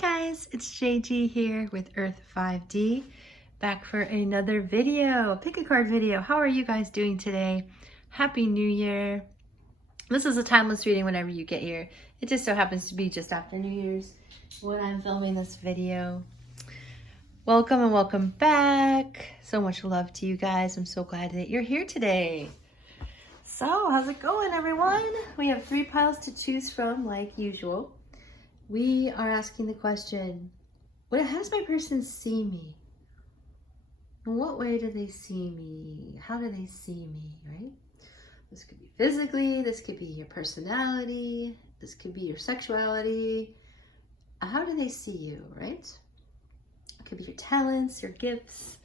guys, it's JG here with Earth 5D, back for another video, pick a card video. How are you guys doing today? Happy New Year. This is a timeless reading whenever you get here. It just so happens to be just after New Year's when I'm filming this video. Welcome and welcome back. So much love to you guys. I'm so glad that you're here today. So how's it going, everyone? We have 3 piles to choose from like usual. We are asking the question, how does my person see me? In what way do they see me? How do they see me, right? This could be physically, this could be your personality, this could be your sexuality. How do they see you, right? It could be your talents, your gifts.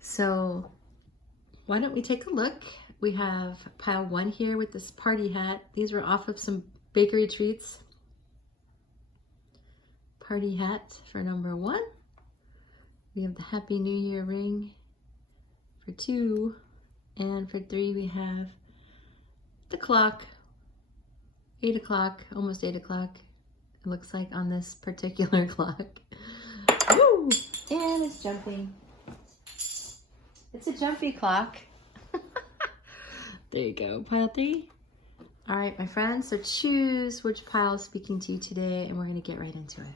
So why don't we take a look? We have pile 1 here with this party hat. These were off of some bakery treats. Party hat for number 1. We have the Happy New Year ring for 2. And for 3, we have the clock. 8 o'clock, almost 8 o'clock. It looks like on this particular clock. Woo! And it's jumping. It's a jumpy clock. There you go, pile 3. All right, my friends, so choose which pile is speaking to you today, and we're gonna get right into it.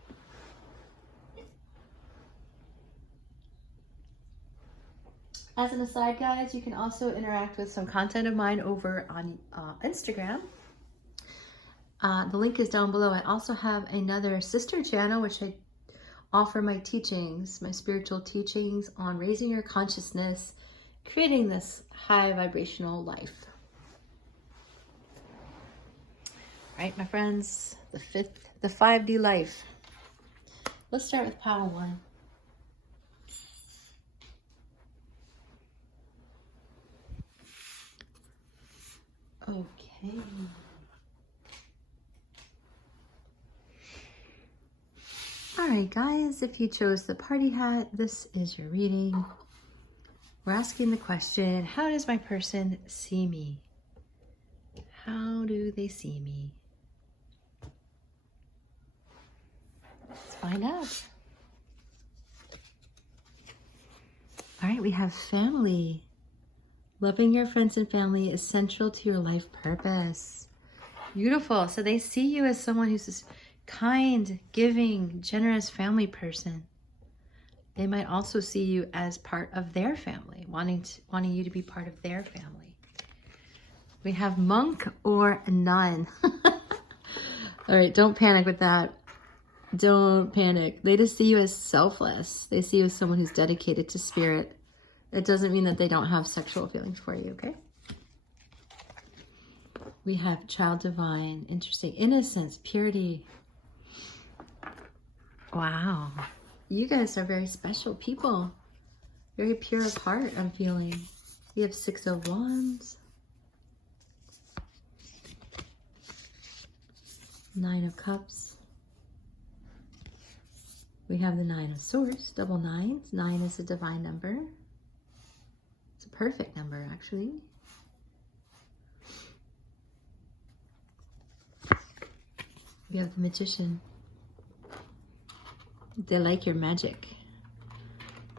As an aside, guys, you can also interact with some content of mine over on Instagram. The link is down below. I also have another sister channel, which I offer my teachings, my spiritual teachings on raising your consciousness, creating this high vibrational life. All right, my friends, the 5D life. Let's start with pile 1. Okay. All right, guys, if you chose the party hat, this is your reading. We're asking the question, how does my person see me? How do they see me? Let's find out. All right, we have family. Loving your friends and family is central to your life purpose. Beautiful. So they see you as someone who's this kind, giving, generous family person. They might also see you as part of their family, wanting you to be part of their family. We have monk or nun. All right, don't panic with that. Don't panic. They just see you as selfless. They see you as someone who's dedicated to spirit. It doesn't mean that they don't have sexual feelings for you, okay? We have child divine, interesting, innocence, purity. Wow. You guys are very special people. Very pure of heart, I'm feeling. We have 6 of Wands. 9 of Cups. We have the 9 of Swords, double 9s. 9 is a divine number. It's a perfect number, actually. We have the Magician. They like your magic.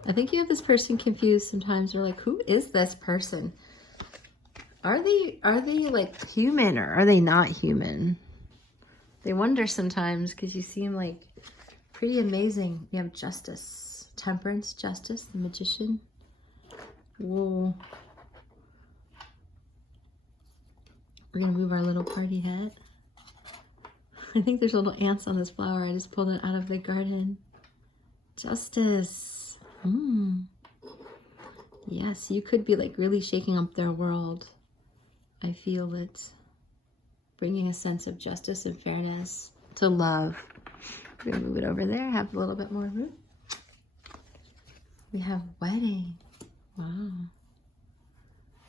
I think you have this person confused sometimes. You're like, who is this person? Are they like human, or are they not human? They wonder sometimes because you seem like pretty amazing. You have Justice, Temperance, Justice, the Magician. Whoa. We're gonna move our little party hat. I think there's little ants on this flower. I just pulled it out of the garden. Justice. Yes, you could be like really shaking up their world. I feel it. Bringing a sense of justice and fairness to love. We're gonna move it over there, have a little bit more room. We have wedding. Wow.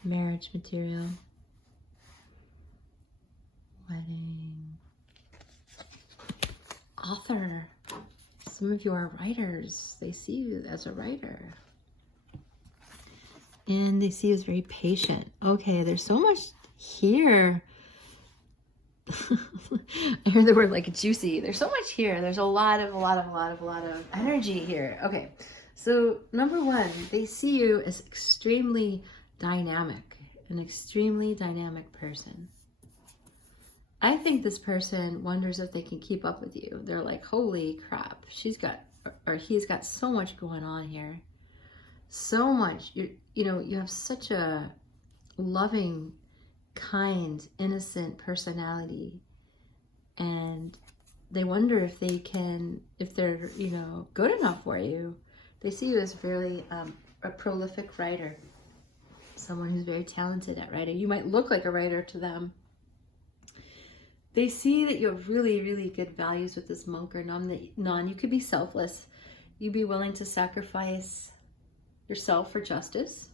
Marriage material. Wedding. Author. Some of you are writers. They see you as a writer. And they see you as very patient. Okay, there's so much here. I heard the word like juicy. There's so much here. There's a lot of energy here. Okay, so number one, they see you as extremely dynamic, an extremely dynamic person. I think this person wonders if they can keep up with you. They're like, holy crap, she's got, or he's got so much going on here. So much. You have such a loving, kind, innocent personality. And they wonder if they can, if they're, good enough for you. They see you as really a prolific writer. Someone who's very talented at writing. You might look like a writer to them. They see that you have really, really good values with this monk or nun. You could be selfless. You'd be willing to sacrifice yourself for justice.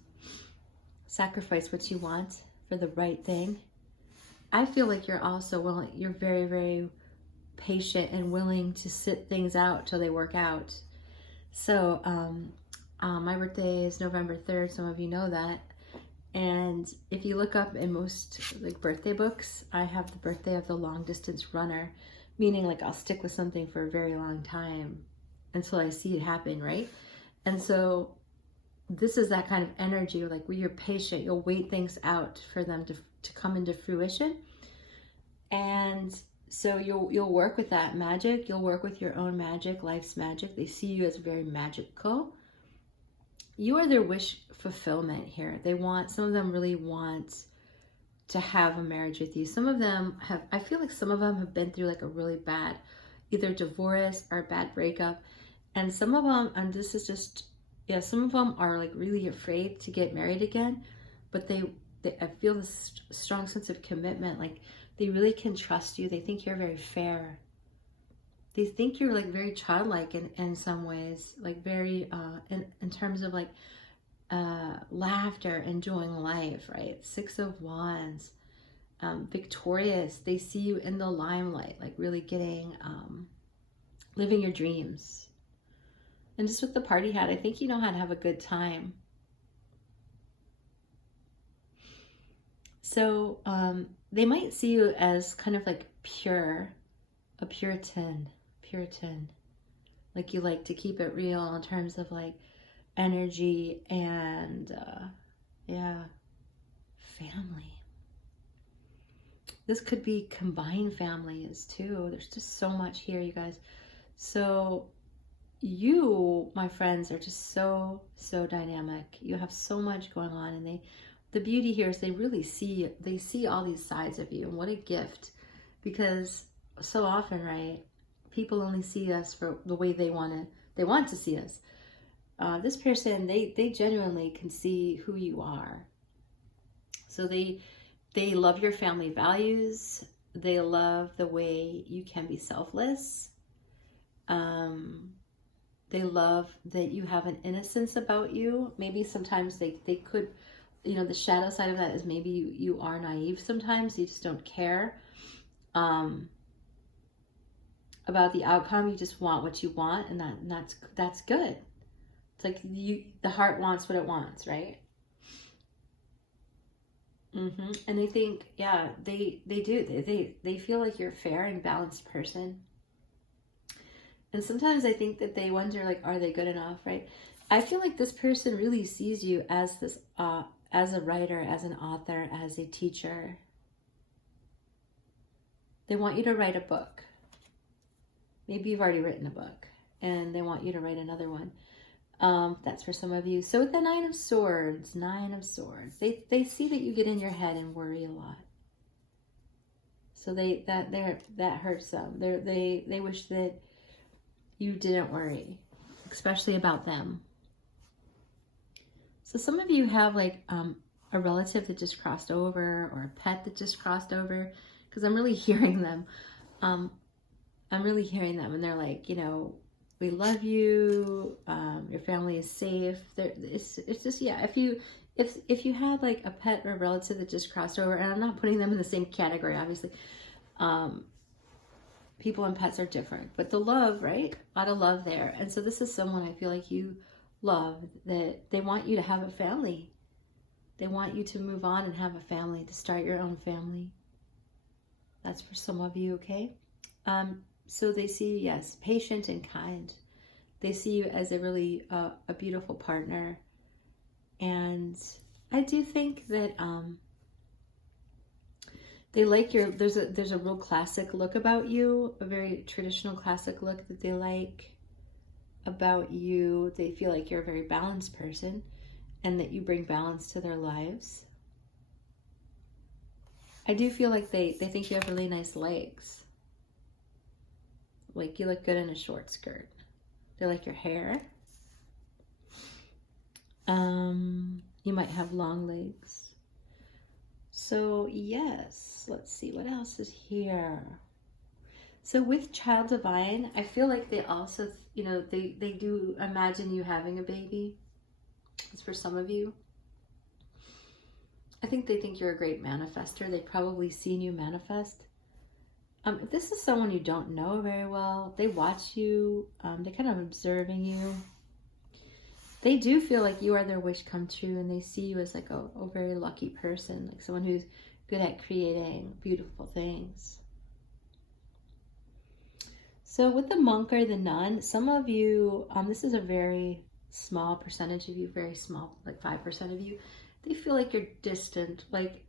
Sacrifice what you want for the right thing. I feel like you're also willing, you're very, very patient and willing to sit things out till they work out. So my birthday is November 3rd. Some of you know that. And if you look up in most like birthday books, I have the birthday of the long distance runner, meaning like I'll stick with something for a very long time until I see it happen, right? And so this is that kind of energy, like where you're patient, you'll wait things out for them to come into fruition. And so you'll work with that magic, you'll work with your own magic, life's magic. They see you as very magical. You are their wish fulfillment here. Some of them really want to have a marriage with you. Some of them I feel like some of them have been through like a really bad, either divorce or a bad breakup. And some of them, and this is just, some of them are like really afraid to get married again, but I feel this strong sense of commitment. Like they really can trust you. They think you're very fair. They think you're like very childlike in some ways, like very, in terms of like laughter, enjoying life, right? 6 of Wands, victorious. They see you in the limelight, like really getting, living your dreams. And just with the party hat, I think you know how to have a good time. So they might see you as kind of like a Puritan. Like you like to keep it real in terms of like energy and family. This could be combined families too. There's just so much here, you guys. So you, my friends, are just so dynamic. You have so much going on, and the beauty here is they really see all these sides of you, and what a gift. Because so often, right, people only see us for the way they want to see us. This person, they genuinely can see who you are. So they love your family values. They love the way you can be selfless. They love that you have an innocence about you. Maybe sometimes they could, the shadow side of that is maybe you are naive sometimes. You just don't care about the outcome. You just want what you want, and that's good. It's like the heart wants what it wants, right? And they think, they feel like you're a fair and balanced person. And sometimes I think that they wonder, like, are they good enough, right? I feel like this person really sees you as this, as a writer, as an author, as a teacher. They want you to write a book. Maybe you've already written a book, and they want you to write another one. That's for some of you. So with the Nine of Swords, they see that you get in your head and worry a lot. So that hurts them. They wish that you didn't worry, especially about them. So some of you have like a relative that just crossed over, or a pet that just crossed over, because I'm really hearing them. I'm really hearing them, and they're like, we love you. Your family is safe. It's just, if you had like a pet or a relative that just crossed over, and I'm not putting them in the same category, obviously. People and pets are different, but the love, right? A lot of love there. And so this is someone I feel like you love, that they want you to have a family. They want you to move on and have a family, to start your own family. That's for some of you, okay? So they see you, yes, patient and kind. They see you as a really a beautiful partner. And I do think that they like there's a real classic look about you, a very traditional classic look that they like about you. They feel like you're a very balanced person and that you bring balance to their lives. I do feel like they think you have really nice legs. Like you look good in a short skirt. They like your hair. You might have long legs. So yes, let's see what else is here. So with Child Divine, I feel like they also, you know, they do imagine you having a baby. It's for some of you. I think they think you're a great manifester. They've probably seen you manifest. If this is someone you don't know very well, they watch you, they're kind of observing you. They do feel like you are their wish come true, and they see you as like a very lucky person, like someone who's good at creating beautiful things. So with the monk or the nun, some of you, this is a very small percentage of you, very small, like 5% of you, they feel like you're distant, like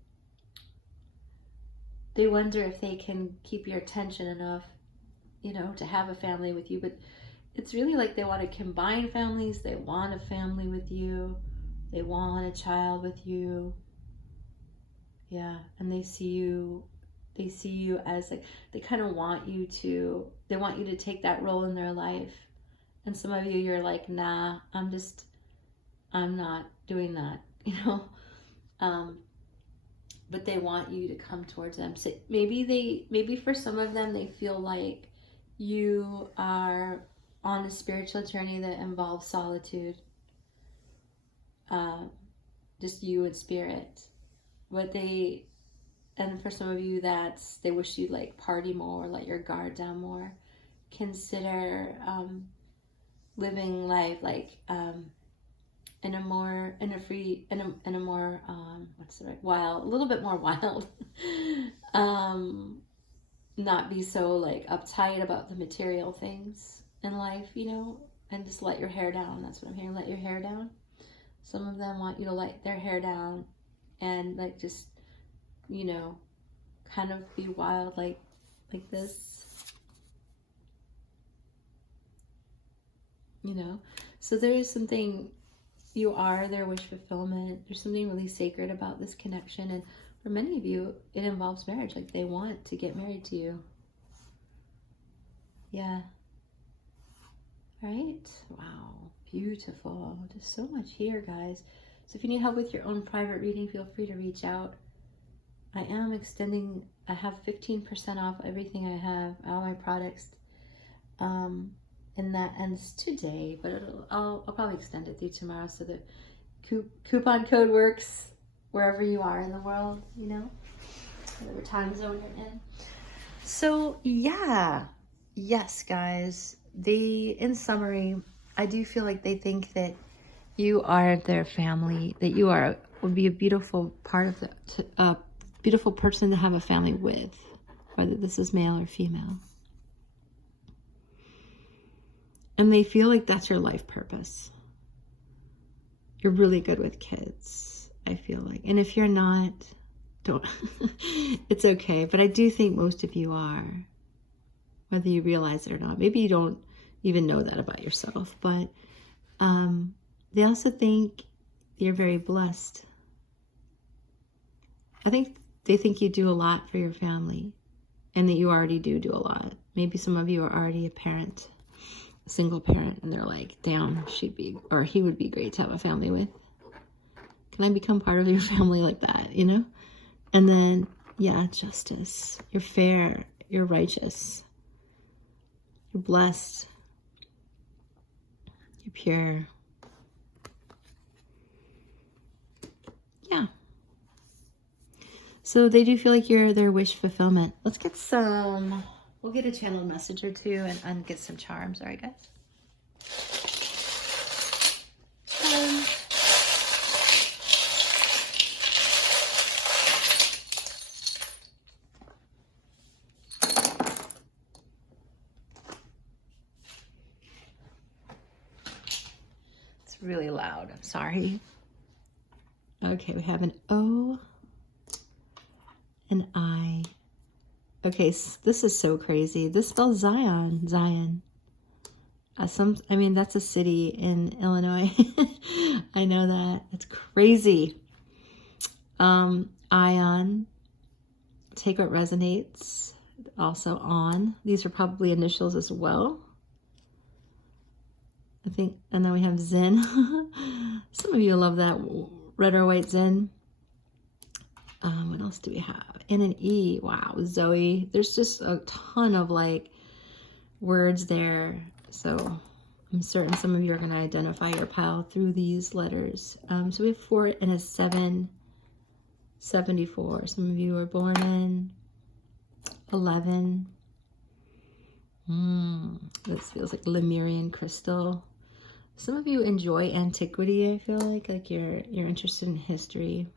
they wonder if they can keep your attention enough, you know, to have a family with you. But it's really like they want to combine families. They want a family with you. They want a child with you. Yeah, and they see you as like, they kind of want you to, they want you to take that role in their life. And some of you, you're like, nah, I'm not doing that, you know? But they want you to come towards them. So maybe for some of them, they feel like you are on a spiritual journey that involves solitude. Just you and spirit. And for some of you, they wish you'd like party more, let your guard down more. Consider living life like wild, a little bit more wild. Not be so like uptight about the material things in life, you know, and just let your hair down. That's what I'm hearing, let your hair down. Some of them want you to let their hair down and like just, you know, kind of be wild like this, you know. So there is something, you are their wish fulfillment. There's something really sacred about this connection, and for many of you it involves marriage, like they want to get married to you. Yeah. Right? Wow, beautiful. There's so much here, guys. So if you need help with your own private reading, feel free to reach out. I have 15% off everything I have, all my products, and that ends today, but I'll probably extend it through tomorrow, so the coupon code works wherever you are in the world, you know, whatever time zone you're in. So yeah, yes, guys, in summary, I do feel like they think that you are their family, that you would be a beautiful part of beautiful person to have a family with, whether this is male or female. And they feel like that's your life purpose. You're really good with kids, I feel like. And if you're not, don't. It's okay. But I do think most of you are, whether you realize it or not. Maybe you don't even know that about yourself. But they also think you're very blessed. I think they think you do a lot for your family, and that you already do a lot. Maybe some of you are already a parent, a single parent, and they're like, damn, he would be great to have a family with. Can I become part of your family like that, you know? And then, yeah, justice. You're fair. You're righteous. You're blessed. You're pure. Yeah. So they do feel like you're their wish fulfillment. Let's get we'll get a channeled message or two and get some charms. All right, guys? really loud. I'm sorry. Okay, we have an O, an I. Okay, so this is so crazy. This spells Zion. Zion. I mean, that's a city in Illinois. I know that. It's crazy. Ion. Take what resonates. Also on. These are probably initials as well. I think, and then we have Zen. Some of you love that red or white Zen. What else do we have? N and E. Wow, Zoe. There's just a ton of like words there. So I'm certain some of you are going to identify your pile through these letters. So we have 4 and a 7. 74. Some of you were born in 11. This feels like Lemurian crystal. Some of you enjoy antiquity. I feel like you're interested in history.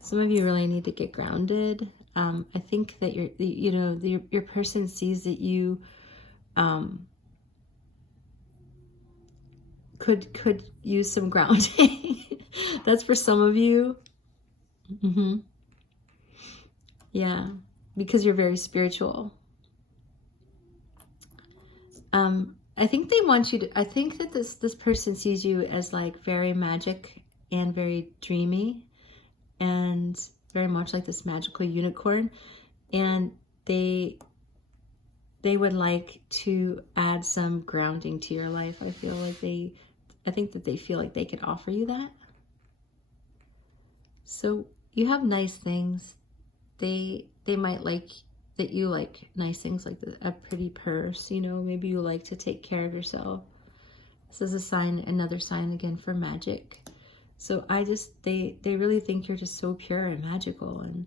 Some of you really need to get grounded. I think that your person sees that you could use some grounding. That's for some of you. Yeah, because you're very spiritual. I think they want you to, I think that this person sees you as like very magic and very dreamy and very much like this magical unicorn. And they would like to add some grounding to your life. I think that they feel like they could offer you that. So you have nice things. They might like that you like nice things like a pretty purse, maybe you like to take care of yourself. This is a sign, another sign again for magic. So they really think you're just so pure and magical, and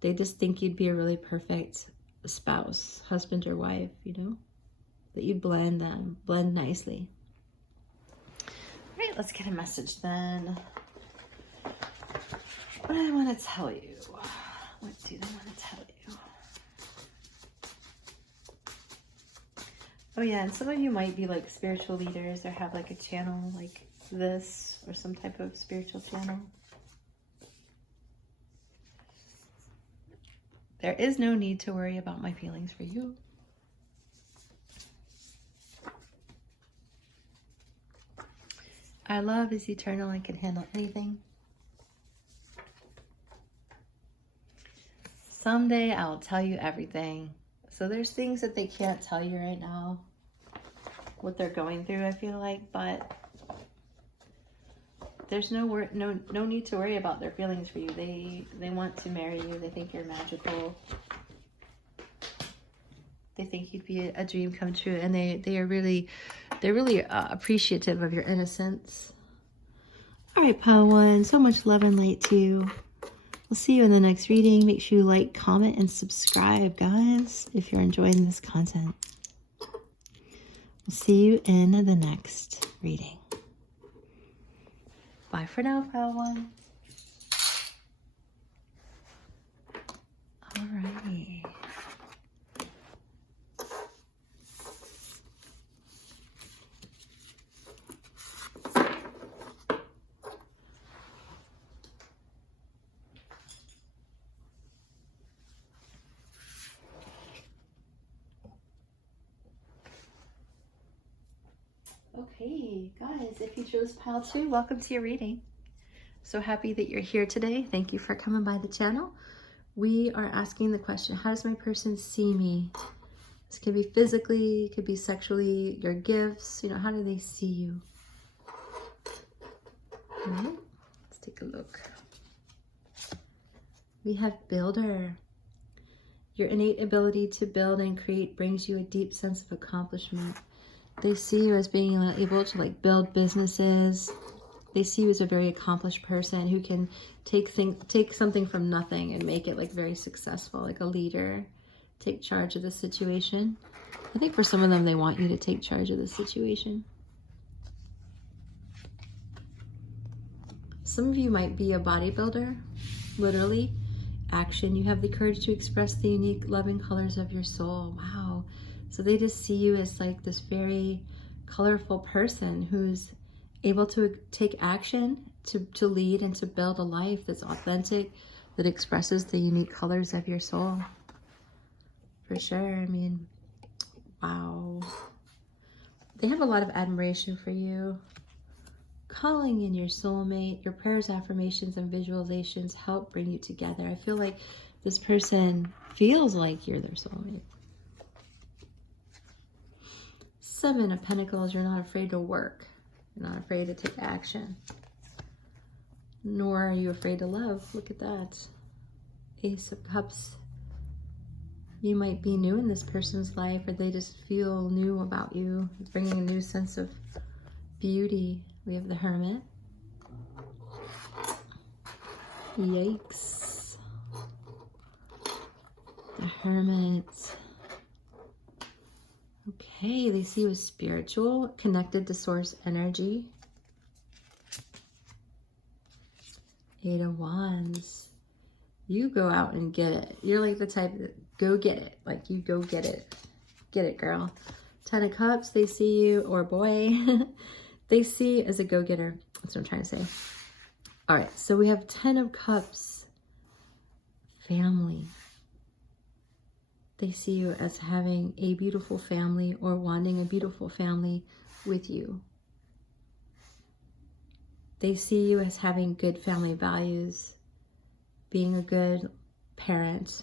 they just think you'd be a really perfect spouse, husband or wife, that you blend nicely. All right, let's get a message then. What do I want to tell you? What do they want to tell you? Oh yeah, and some of you might be like spiritual leaders or have like a channel like this or some type of spiritual channel. There is no need to worry about my feelings for you. Our love is eternal and can handle anything. Someday I'll tell you everything. So there's things that they can't tell you right now, what they're going through, I feel like, but there's no need to worry about their feelings for you. They want to marry you. They think you're magical. They think you'd be a dream come true, and they're really appreciative of your innocence. All right, Pile 1, so much love and light to you. We'll see you in the next reading. Make sure you like, comment, and subscribe, guys, if you're enjoying this content. We'll see you in the next reading. Bye for now, Pile 1. All right. Okay, guys, if you chose Pile 2, welcome to your reading. So happy that you're here today. Thank you for coming by the channel. We are asking the question, how does my person see me? This could be physically, it could be sexually, your gifts, how do they see you? All right, let's take a look. We have Builder. Your innate ability to build and create brings you a deep sense of accomplishment. They see you as being able to build businesses. They see you as a very accomplished person who can take something from nothing and make it very successful, like a leader. Take charge of the situation. I think for some of them, they want you to take charge of the situation. Some of you might be a bodybuilder, literally. Action. You have the courage to express the unique, loving colors of your soul. Wow. So they just see you as this very colorful person who's able to take action, to lead and to build a life that's authentic, that expresses the unique colors of your soul. For sure. I mean, wow. They have a lot of admiration for you. Calling in your soulmate, your prayers, affirmations, and visualizations help bring you together. I feel like this person feels like you're their soulmate. Seven of Pentacles, you're not afraid to work. You're not afraid to take action. Nor are you afraid to love. Look at that. Ace of Cups. You might be new in this person's life, or they just feel new about you. It's bringing a new sense of beauty. We have the Hermit. Yikes. The Hermit. Okay, they see you as spiritual, connected to source energy. Eight of Wands. You go out and get it. You're like the type that go get it. Like you go get it. Get it, girl. Ten of Cups, they see you, or boy, they see you as a go-getter. That's what I'm trying to say. All right, so we have 10 of Cups. Family. They see you as having a beautiful family or wanting a beautiful family with you. They see you as having good family values, being a good parent,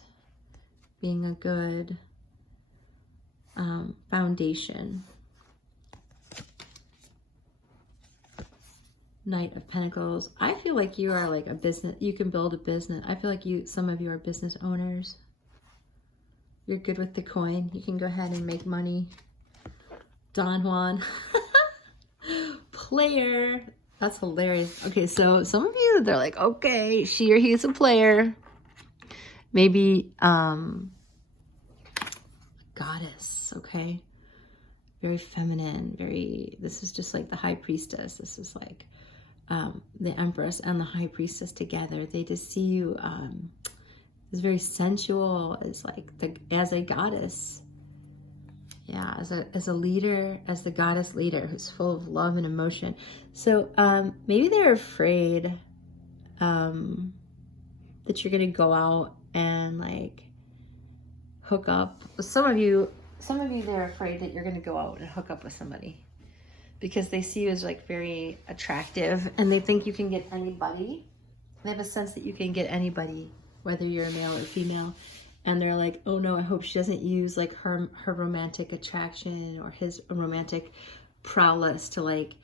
being a good foundation. Knight of Pentacles. I feel like you are like a business. You can build a business. I feel like some of you are business owners. You're good with the coin. You can go ahead and make money. Don Juan. Player. That's hilarious. Okay, so some of you, they're like, okay, she or he's a player. Maybe goddess, okay? Very feminine, this is just like the High Priestess. This is like the Empress and the High Priestess together. They just see you as very sensual, as a goddess. Yeah, as a leader, as the goddess leader who's full of love and emotion. So maybe they're afraid that you're gonna go out and like hook up. Some of you, they're afraid that you're gonna go out and hook up with somebody because they see you as like very attractive and they think you can get anybody. They have a sense that you can get anybody, whether you're a male or female. And they're like, oh no, I hope she doesn't use like her romantic attraction or his romantic prowess to like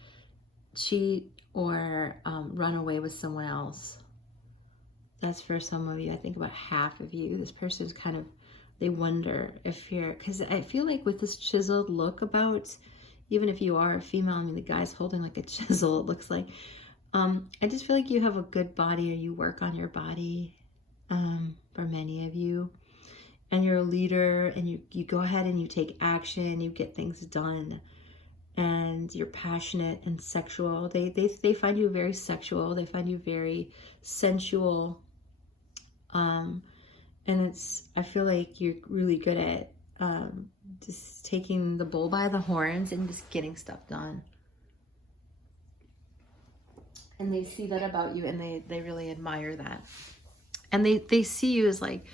cheat or run away with someone else. That's for some of you. I think about half of you. This person's kind of, they wonder if you're, because I feel like with this chiseled look about, even if you are a female, I mean, the guy's holding like a chisel, it looks like. I just feel like you have a good body, or you work on your body, for many of you. And you're a leader, and you go ahead and you take action, you get things done, and you're passionate and sexual. They find you very sexual. They find you very sensual. And I feel like you're really good at just taking the bull by the horns and just getting stuff done. And they see that about you, and they really admire that. And they see you as like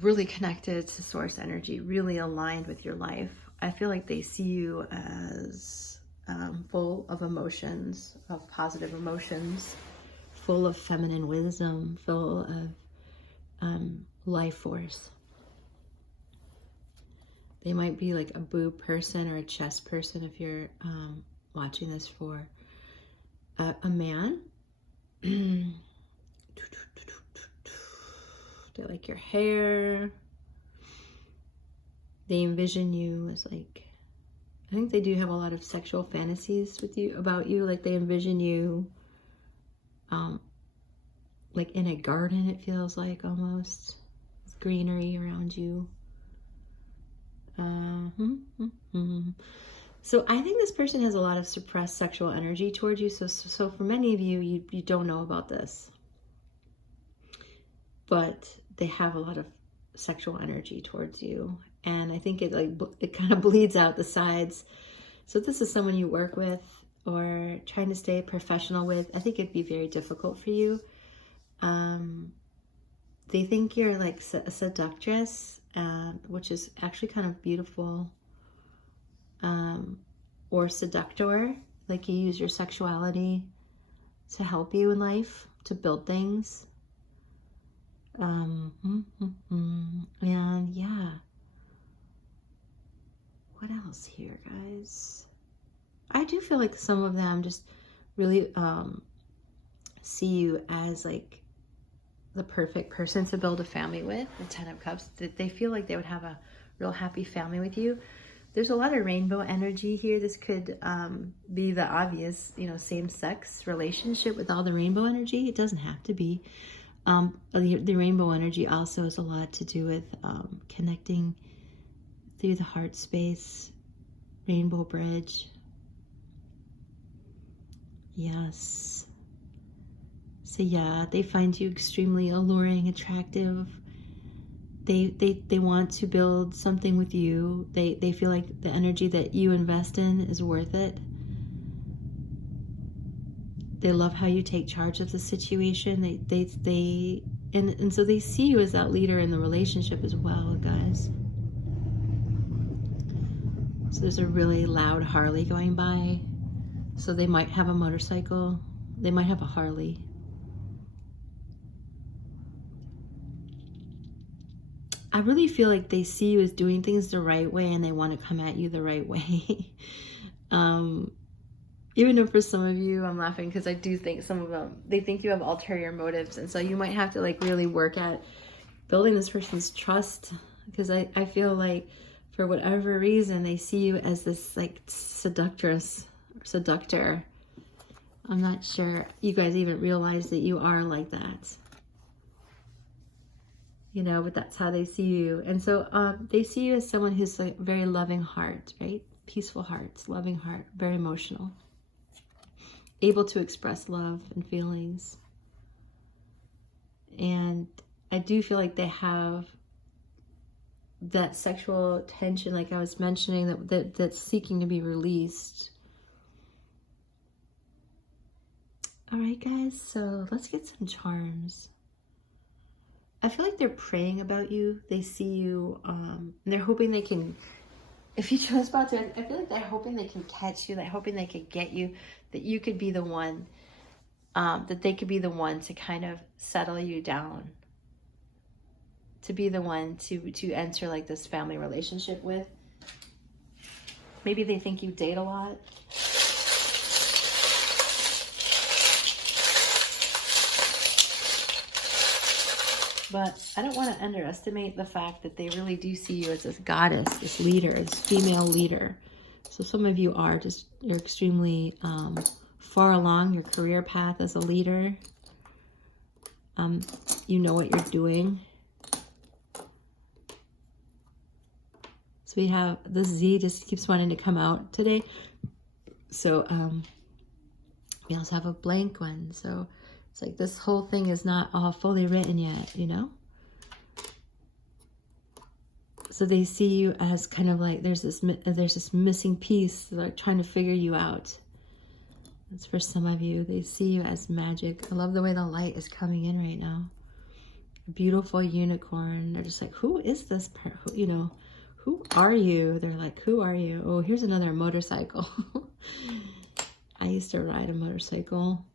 really connected to source energy, really aligned with your life. I feel like they see you as full of emotions, of positive emotions, full of feminine wisdom, full of life force. They might be like a boob person or a chest person if you're watching this for a man. They like your hair. They envision you as like, I think they do have a lot of sexual fantasies with you, about you. Like they envision you like in a garden, it feels like almost. With greenery around you. So I think this person has a lot of suppressed sexual energy towards you. So for many of you, you don't know about this. But they have a lot of sexual energy towards you. And I think it kind of bleeds out the sides. So if this is someone you work with or trying to stay professional with, I think it'd be very difficult for you. They think you're like a seductress, which is actually kind of beautiful, or seductor, like you use your sexuality to help you in life, to build things. And yeah, what else here, guys? I do feel like some of them just really see you as like the perfect person to build a family with. The 10 of Cups, that they feel like they would have a real happy family with you. There's a lot of rainbow energy here. This could be the obvious, same-sex relationship with all the rainbow energy. It doesn't have to be. The rainbow energy also has a lot to do with connecting through the heart space, rainbow bridge. Yes. So yeah, they find you extremely alluring, attractive. They want to build something with you. They feel like the energy that you invest in is worth it. They love how you take charge of the situation. And so they see you as that leader in the relationship as well, guys. So there's a really loud Harley going by. So they might have a motorcycle. They might have a Harley. I really feel like they see you as doing things the right way and they want to come at you the right way. Even though for some of you, I'm laughing because I do think some of them, they think you have ulterior motives. And so you might have to like really work at building this person's trust, because I feel like for whatever reason, they see you as this like seductor. I'm not sure you guys even realize that you are like that. But that's how they see you. And so they see you as someone who's like very loving heart, right? Peaceful hearts, loving heart, very emotional, able to express love and feelings. And I do feel like they have that sexual tension, like I was mentioning, that's seeking to be released. All right, guys, so let's get some charms. I feel like they're praying about you. They see you, and they're hoping they can, if you chose about to, I feel like they're hoping they can catch you. They're hoping they could get you, that you could be the one, that they could be the one to kind of settle you down, to be the one to enter like this family relationship with. Maybe they think you date a lot. But I don't want to underestimate the fact that they really do see you as this goddess, this leader, this female leader. So some of you you're extremely far along your career path as a leader. You know what you're doing. So we have this Z just keeps wanting to come out today. So we also have a blank one. So it's like this whole thing is not all fully written yet, So they see you as kind of like there's this missing piece. They're like trying to figure you out. That's for some of you. They see you as magic. I love the way the light is coming in right now. A beautiful unicorn. They're just like, who is this who are you? They're like, who are you? Oh, here's another motorcycle. I used to ride a motorcycle,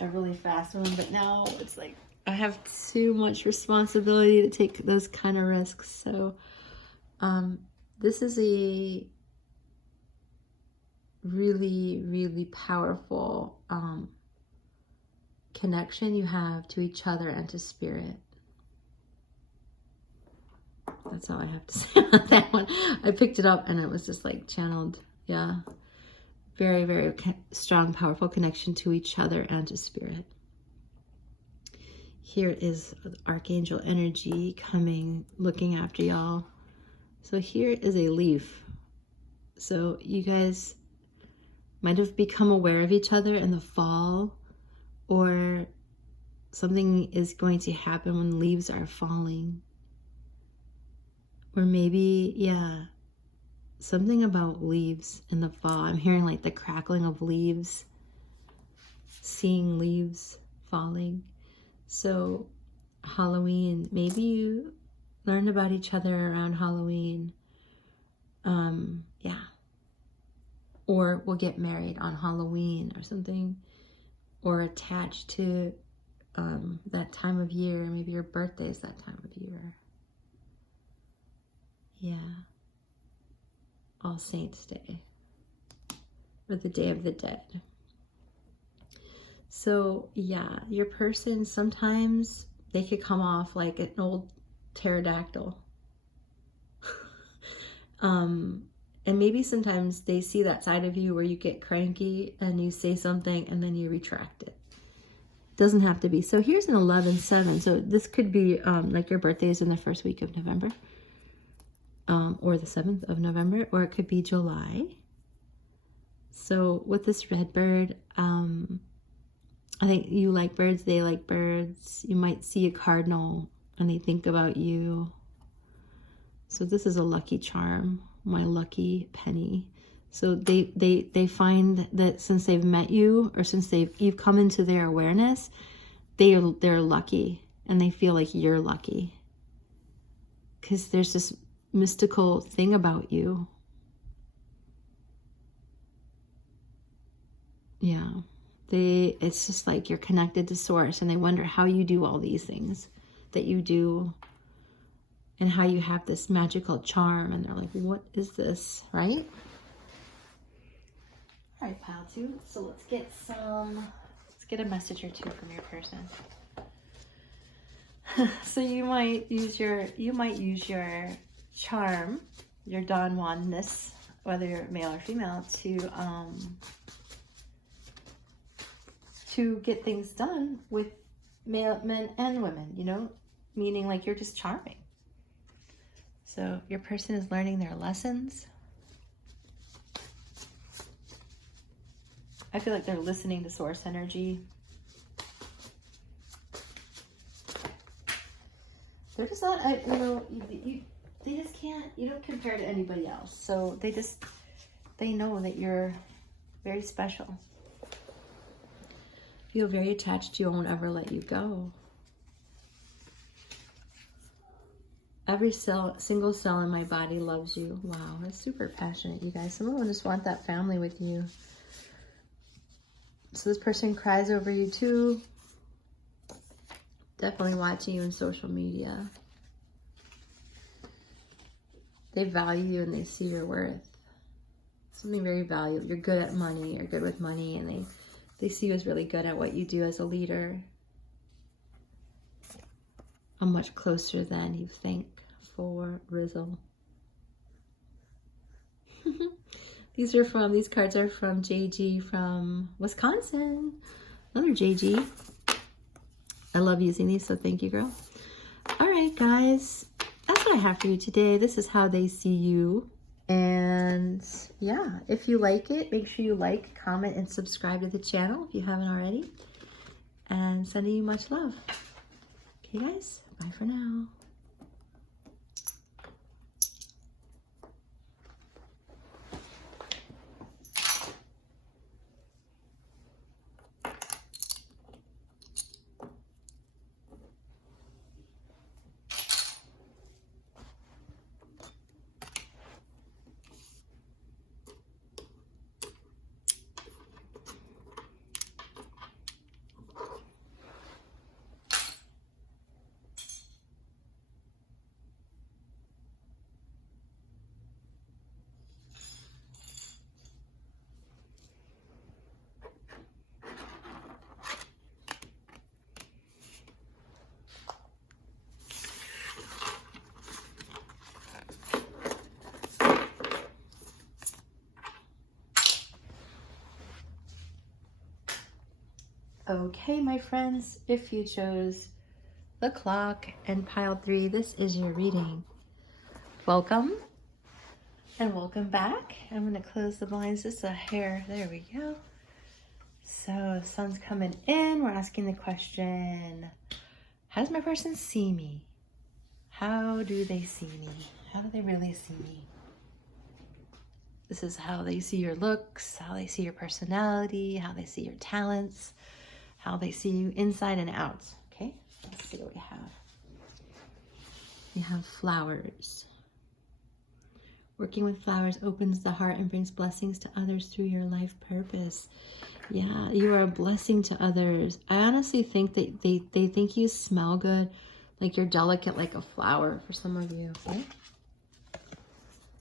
a really fast one, but now it's like I have too much responsibility to take those kind of risks. So this is a really, really powerful connection you have to each other and to spirit. That's all I have to say on that one. I picked it up and it was just like channeled. Yeah. Very, very strong, powerful connection to each other and to spirit. Here is Archangel energy coming, looking after y'all. So here is a leaf. So you guys might have become aware of each other in the fall, or something is going to happen when leaves are falling. Or maybe, yeah, something about leaves in the fall. I'm hearing like the crackling of leaves, seeing leaves falling. So Halloween, maybe you learned about each other around Halloween. Yeah. Or we'll get married on Halloween or something. Or attached to that time of year. Maybe your birthday is that time of year. Yeah. All Saints Day. Or the Day of the Dead. So yeah, your person, sometimes they could come off like an old pterodactyl. And maybe sometimes they see that side of you where you get cranky and you say something and then you retract it. Doesn't have to be. So here's an 11-7. So this could be like your birthday is in the first week of November, or the 7th of November, or it could be July. So with this red bird, I think you like birds, they like birds. You might see a cardinal and they think about you. So this is a lucky charm, my lucky penny. So they find that since they've met you, or since you've come into their awareness, they're lucky, and they feel like you're lucky. Because there's this mystical thing about you. Yeah. It's just like you're connected to source, and they wonder how you do all these things that you do, and how you have this magical charm, and they're like, what is this, right? All right, pile 2. So let's get a message or two from your person. So you might use your charm, your Don Juan-ness, whether you're male or female, to get things done with men and women, you know, meaning like you're just charming. So your person is learning their lessons. I feel like they're listening to source energy. They're just not, they just can't, you don't compare to anybody else. So they know that you're very special. Feel very attached to you, won't ever let you go. Every single cell in my body loves you. Wow, that's super passionate, you guys. Some of them just want that family with you. So this person cries over you too. Definitely watching you in social media. They value you and they see your worth. Something very valuable. You're good at money. You're good with money, and they see you as really good at what you do as a leader. I'm much closer than you think. For Rizzle. These cards are from JG from Wisconsin. Another JG. I love using these, so thank you, girl. All right, guys. That's what I have for you today. This is how they see you. And yeah, if you like it, make sure you like, comment, and subscribe to the channel if you haven't already. And sending you much love. Okay, guys. Bye for now. Okay, my friends, if you chose the clock and pile 3, this is your reading. Welcome and welcome back. I'm going to close the blinds just a hair. There we go. So sun's coming in. We're asking the question, how does my person see me? How do they see me? How do they really see me? This is how they see your looks, how they see your personality, how they see your talents, how they see you inside and out. Okay, let's see what we have. We have flowers. Working with flowers opens the heart and brings blessings to others through your life purpose. Yeah, you are a blessing to others. I honestly think that they think you smell good, like you're delicate like a flower for some of you, okay?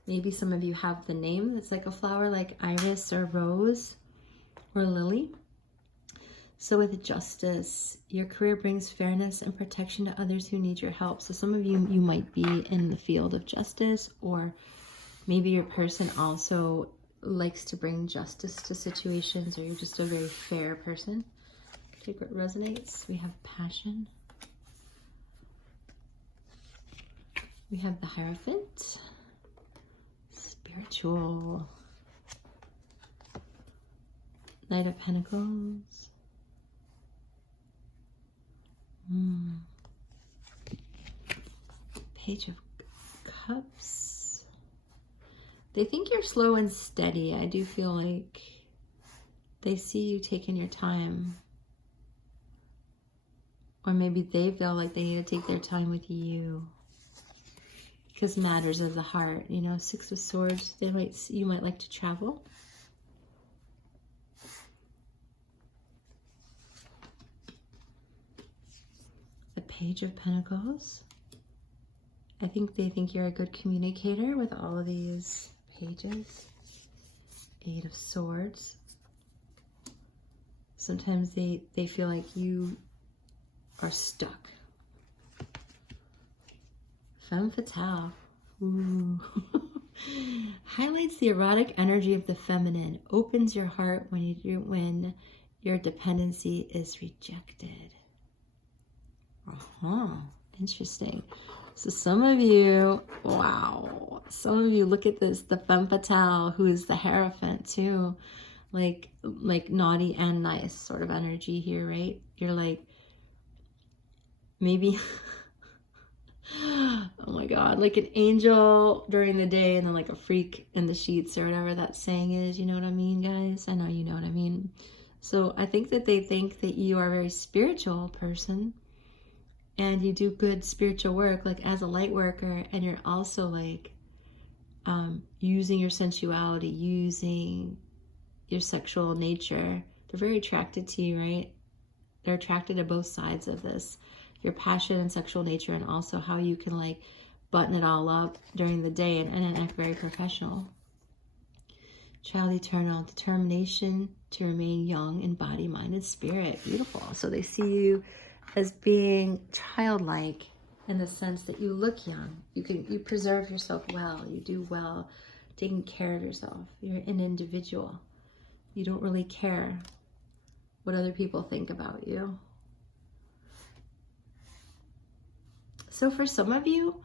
Maybe some of you have the name that's like a flower, like iris or rose or lily. So with justice, your career brings fairness and protection to others who need your help. So some of you might be in the field of justice, or maybe your person also likes to bring justice to situations, or you're just a very fair person. Take what resonates. We have passion. We have the Hierophant. Spiritual. Knight of Pentacles. Page of Cups. They think you're slow and steady. I do feel like they see you taking your time. Or maybe they feel like they need to take their time with you. Because matters of the heart, you know. Six of Swords, you might like to travel. The Page of Pentacles. I think they think you're a good communicator with all of these pages. Eight of Swords. Sometimes they feel like you are stuck. Femme fatale. Ooh. Highlights the erotic energy of the feminine. Opens your heart when your dependency is rejected. Interesting. So some of you, wow. Some of you, look at this. The femme fatale, who is the Hierophant too. Like naughty and nice sort of energy here, right? You're like, maybe... Oh my God, like an angel during the day and then like a freak in the sheets, or whatever that saying is. You know what I mean, guys? I know you know what I mean. So I think that they think that you are a very spiritual person and you do good spiritual work, like as a light worker, and you're also like using your sensuality, using your sexual nature. They're very attracted to you, right? They're attracted to both sides of this. Your passion and sexual nature, and also how you can like button it all up during the day and act very professional. Child eternal, determination to remain young in body, mind, and spirit. Beautiful. So they see you as being childlike in the sense that you look young. You preserve yourself well. You do well taking care of yourself. You're an individual. You don't really care what other people think about you. So for some of you,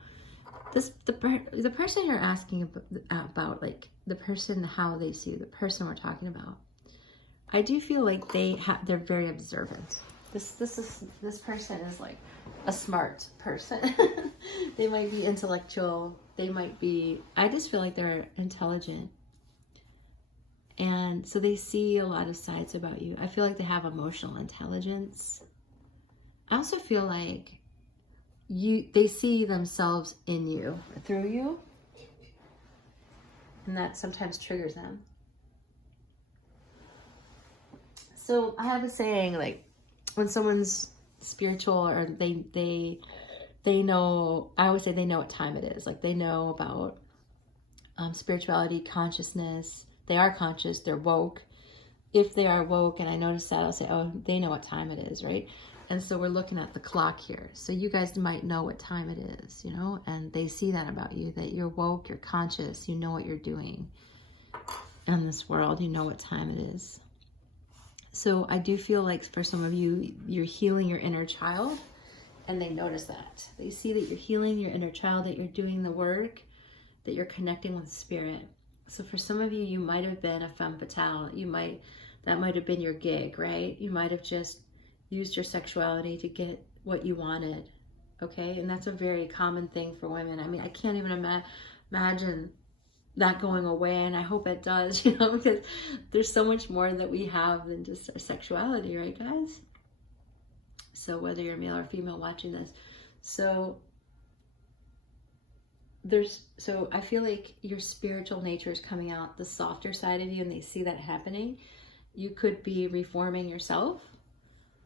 the person you're asking about, like the person, how they see you, the person we're talking about, I do feel like they're very observant. This person is like a smart person. They might be intellectual. They might be, I just feel like they're intelligent. And so they see a lot of sides about you. I feel like they have emotional intelligence. I also feel like they see themselves in you, through you, and that sometimes triggers them. So I have a saying, like when someone's spiritual, or they know, I always say they know what time it is. Like they know about spirituality, consciousness. They are conscious, they're woke. If they are woke, and I notice that, I'll say, oh, they know what time it is, right? And so we're looking at the clock here. So you guys might know what time it is, you know, and they see that about you, that you're woke, you're conscious, you know what you're doing in this world, you know what time it is. So I do feel like for some of you, you're healing your inner child, and they notice that. They see that you're healing your inner child, that you're doing the work, that you're connecting with spirit. So for some of you, you might have been a femme fatale. That might have been your gig, right? You might have just used your sexuality to get what you wanted, okay? And that's a very common thing for women. I mean, I can't even imagine that going away, and I hope it does, you know, because there's so much more that we have than just our sexuality, right, guys? So whether you're male or female watching this, so I feel like your spiritual nature is coming out, the softer side of you, and they see that happening. You could be reforming yourself.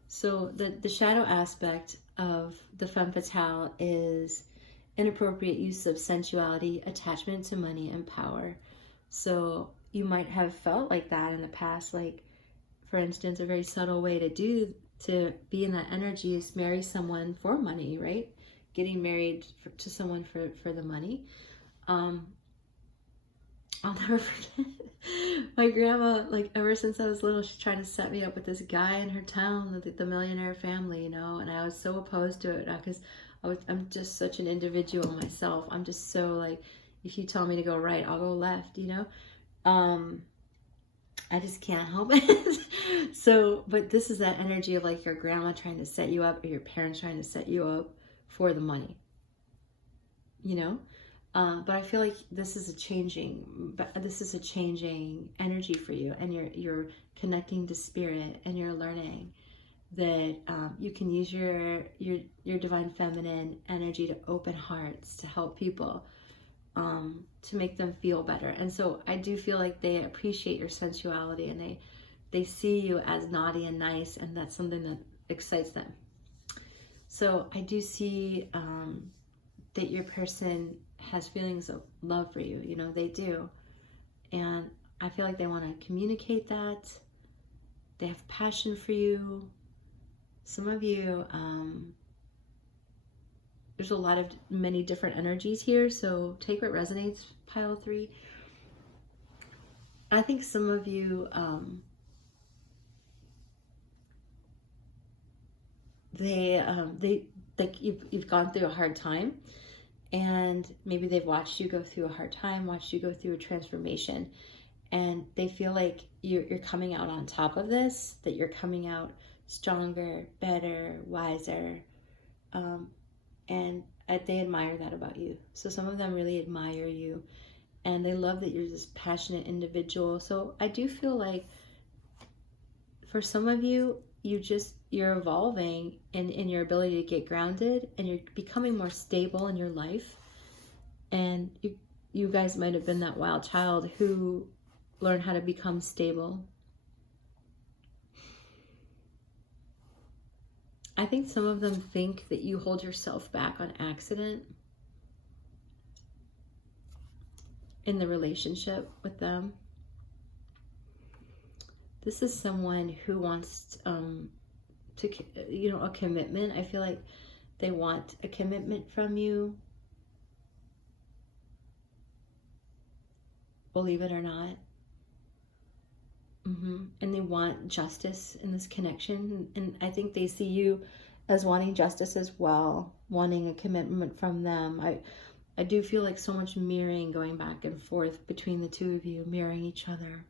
So the shadow aspect of the femme fatale is inappropriate use of sensuality, attachment to money, and power. So you might have felt like that in the past. Like, for instance, a very subtle way to be in that energy is marry someone for money, right? Getting married to someone for the money. I'll never forget my grandma, like ever since I was little, she's trying to set me up with this guy in her town, the millionaire family, you know, and I was so opposed to it because I'm just such an individual myself. I'm just so like, if you tell me to go right, I'll go left, you know. I just can't help it. So, but this is that energy of like your grandma trying to set you up, or your parents trying to set you up for the money, you know. But I feel like this is a changing energy for you, and you're connecting to spirit, and you're learning that you can use your divine feminine energy to open hearts, to help people, to make them feel better. And so I do feel like they appreciate your sensuality, and they see you as naughty and nice, and that's something that excites them. So I do see that your person has feelings of love for you, you know, they do. And I feel like they want to communicate that. They have passion for you. Some of you, there's many different energies here, so take what resonates, pile 3. I think some of you, like you've gone through a hard time, and maybe they've watched you go through a hard time, watched you go through a transformation, and they feel like you're coming out on top of this, that you're coming out stronger, better, wiser, and they admire that about you. So some of them really admire you, and they love that you're this passionate individual. So I do feel like for some of you, you're evolving in your ability to get grounded, and you're becoming more stable in your life. And you guys might have been that wild child who learned how to become stable. I think some of them think that you hold yourself back on accident in the relationship with them. This is someone who wants to, you know, a commitment. I feel like they want a commitment from you, believe it or not. And they want justice in this connection. And I think they see you as wanting justice as well, wanting a commitment from them. I do feel like so much mirroring going back and forth between the two of you, mirroring each other.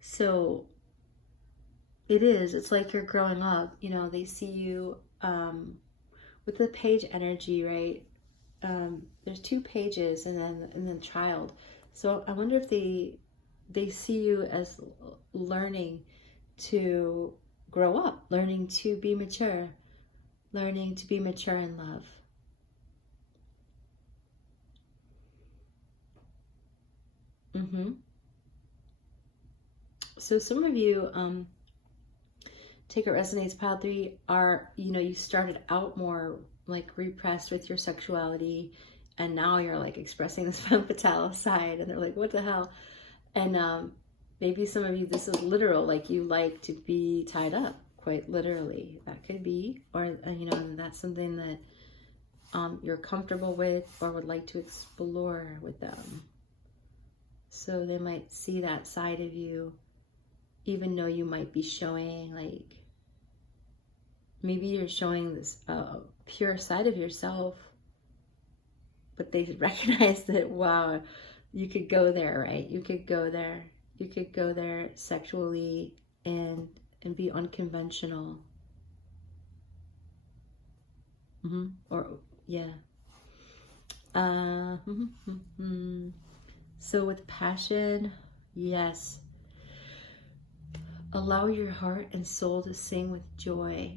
So it's like you're growing up, you know, they see you with the page energy, right? There's 2 pages and then child. So I wonder if they see you as learning to grow up, learning to be mature in love. So some of you, take it resonates, pile 3, are, you know, you started out more like repressed with your sexuality, and now you're like expressing this femme fatale side, and they're like, what the hell? And maybe some of you, this is literal, like you like to be tied up, quite literally. That could be, or you know, that's something that you're comfortable with or would like to explore with them. So they might see that side of you, even though you might be showing, like, maybe you're showing this pure side of yourself, but they recognize that, wow, you could go there, right? You could go there sexually and be unconventional. Or yeah. So with passion, yes. Allow your heart and soul to sing with joy.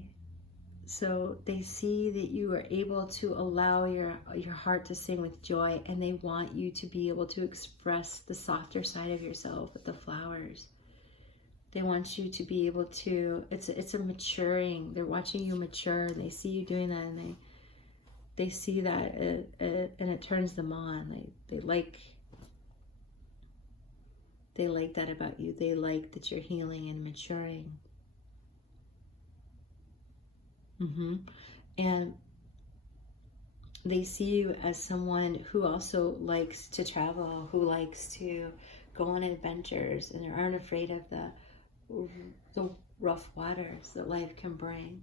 So they see that you are able to allow your heart to sing with joy, and they want you to be able to express the softer side of yourself with the flowers. They want you to be able to, it's a maturing. They're watching you mature, and they see you doing that, and they see that and it turns them on. They like that about you. They like that you're healing and maturing. And they see you as someone who also likes to travel, who likes to go on adventures, and aren't afraid of the rough waters that life can bring.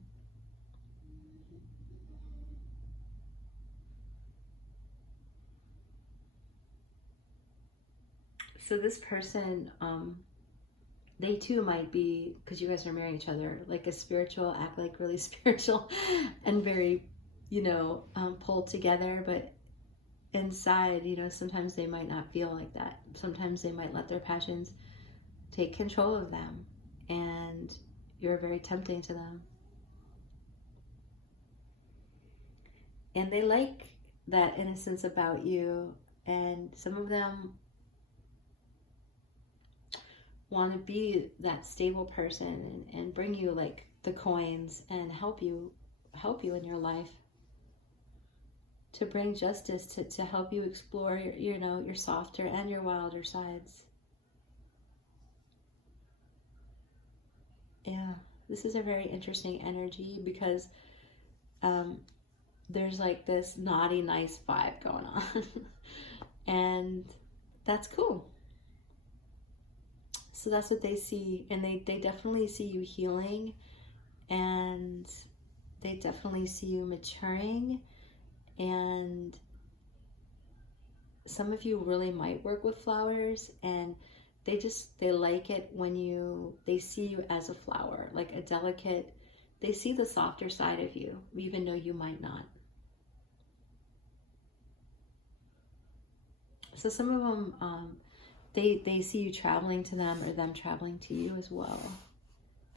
So this person, they too might be, because you guys are marrying each other, like a spiritual, act like really spiritual and very, pulled together. But inside, sometimes they might not feel like that. Sometimes they might let their passions take control of them, and you're very tempting to them. And they like that innocence about you, and some of them want to be that stable person and bring you like the coins and help you in your life, to bring justice, to help you explore your softer and your wilder sides. Yeah, this is a very interesting energy, because there's like this naughty nice vibe going on and that's cool. So that's what they see, and they definitely see you healing, and they definitely see you maturing, and some of you really might work with flowers, and they like it when they see you as a flower, like a delicate, they see the softer side of you, even though you might not. So some of them, they see you traveling to them, or them traveling to you as well.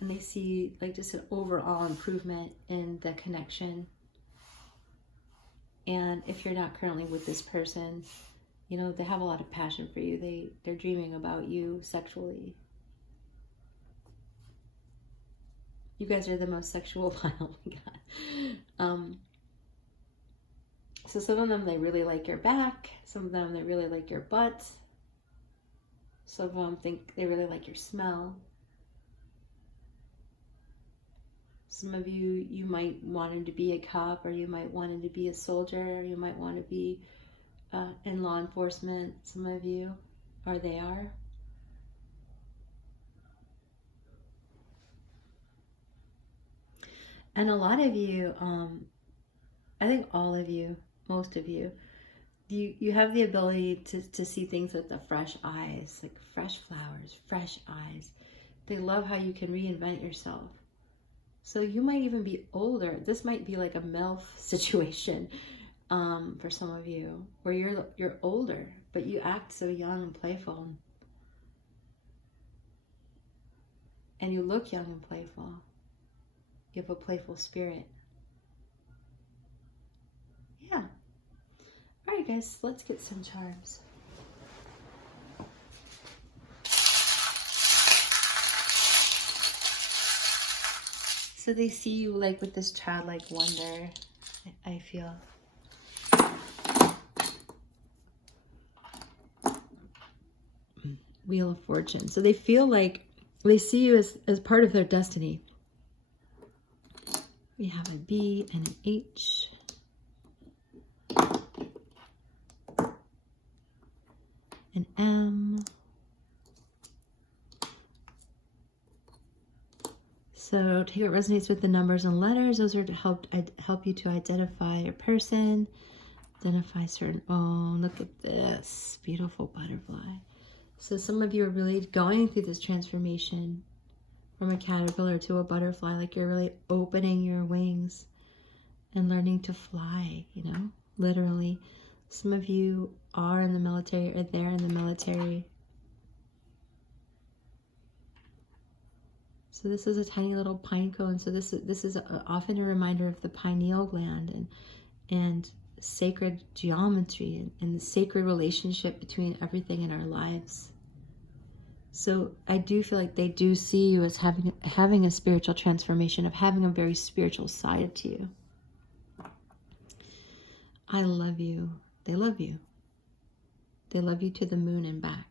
And they see like just an overall improvement in the connection. And if you're not currently with this person, they have a lot of passion for you. They're dreaming about you sexually. You guys are the most sexual pile. Oh my God. So some of them, they really like your back. Some of them, they really like your butt. Some of them think they really like your smell. Some of you, you might want him to be a cop, or you might want him to be a soldier, or you might want to be in law enforcement. Some of you, or they are. And a lot of you, I think all of you, most of you, you have the ability to see things with the fresh eyes, like fresh flowers, fresh eyes. They love how you can reinvent yourself. So you might even be older. This might be like a MILF situation for some of you, where you're older, but you act so young and playful. And you look young and playful. You have a playful spirit. Yeah. All right, guys, let's get some charms. So they see you like with this childlike wonder, I feel. Wheel of Fortune. So they feel like they see you as part of their destiny. We have a B and an H. An M. So take what resonates with the numbers and letters. Those are to help you to identify a person, identify certain. Oh, look at this beautiful butterfly. So some of you are really going through this transformation from a caterpillar to a butterfly, like you're really opening your wings and learning to fly, you know, literally. Some of you are in the military or they're in the military. So this is a tiny little pine cone. So this is often a reminder of the pineal gland and sacred geometry and the sacred relationship between everything in our lives. So I do feel like they do see you as having a spiritual transformation, of having a very spiritual side to you. I love you. They love you. They love you to the moon and back.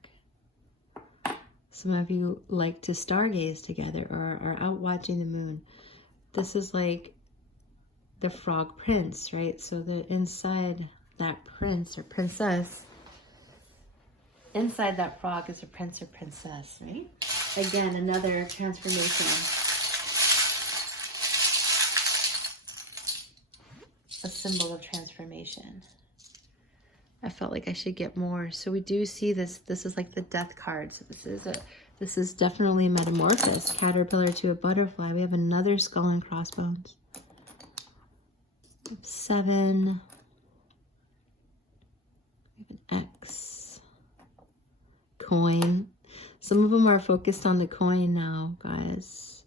Some of you like to stargaze together or are out watching the moon. This is like the frog prince, right? So the inside that prince or princess, inside that frog is a prince or princess, right? Again, another transformation. A symbol of transformation. I felt like I should get more. So we do see this. This is like the death card. So this is definitely metamorphosis. Caterpillar to a butterfly. We have another skull and crossbones. 7. We have an X. Coin. Some of them are focused on the coin now, guys.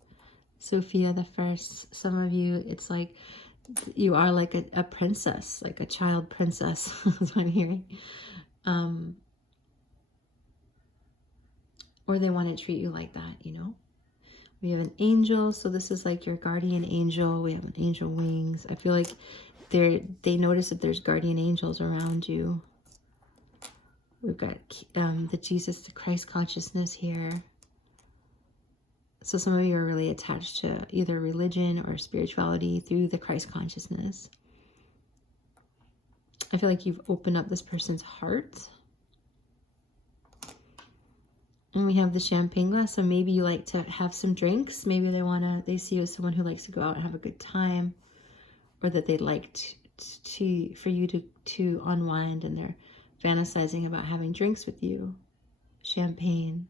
Sophia the First. Some of you, it's like you are like a princess, like a child princess. That's what I'm hearing. Or they want to treat you like that, you know. We have an angel. So this is like your guardian angel. We have an angel wings. I feel like they notice that there's guardian angels around you. We've got the Jesus, the Christ consciousness here. So some of you are really attached to either religion or spirituality through the Christ consciousness. I feel like you've opened up this person's heart. And we have the champagne glass. So maybe you like to have some drinks. Maybe they see you as someone who likes to go out and have a good time. Or that they'd like for you to unwind, and they're fantasizing about having drinks with you. Champagne.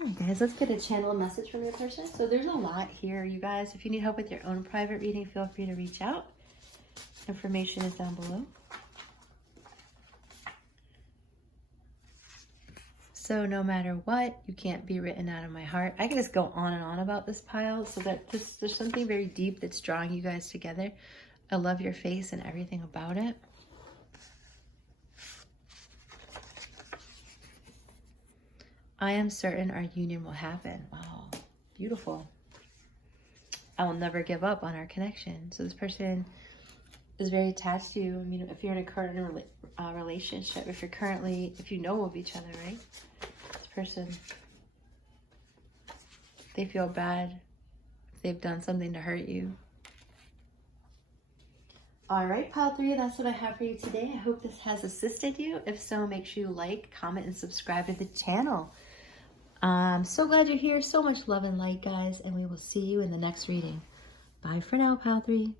All right, guys, let's get a channel message from your person. So there's a lot here, you guys. If you need help with your own private reading, feel free to reach out. Information is down below. So no matter what, you can't be written out of my heart. I can just go on and on about this pile, so that there's something very deep that's drawing you guys together. I love your face and everything about it. I am certain our union will happen. Wow, beautiful. I will never give up on our connection. So this person is very attached to you. I mean, if you're in a current relationship, if you know of each other, right? This person, they feel bad if they've done something to hurt you. All right, pile 3, that's what I have for you today. I hope this has assisted you. If so, make sure you like, comment, and subscribe to the channel. I'm so glad you're here. So much love and light, guys, and we will see you in the next reading. Bye for now, pile 3.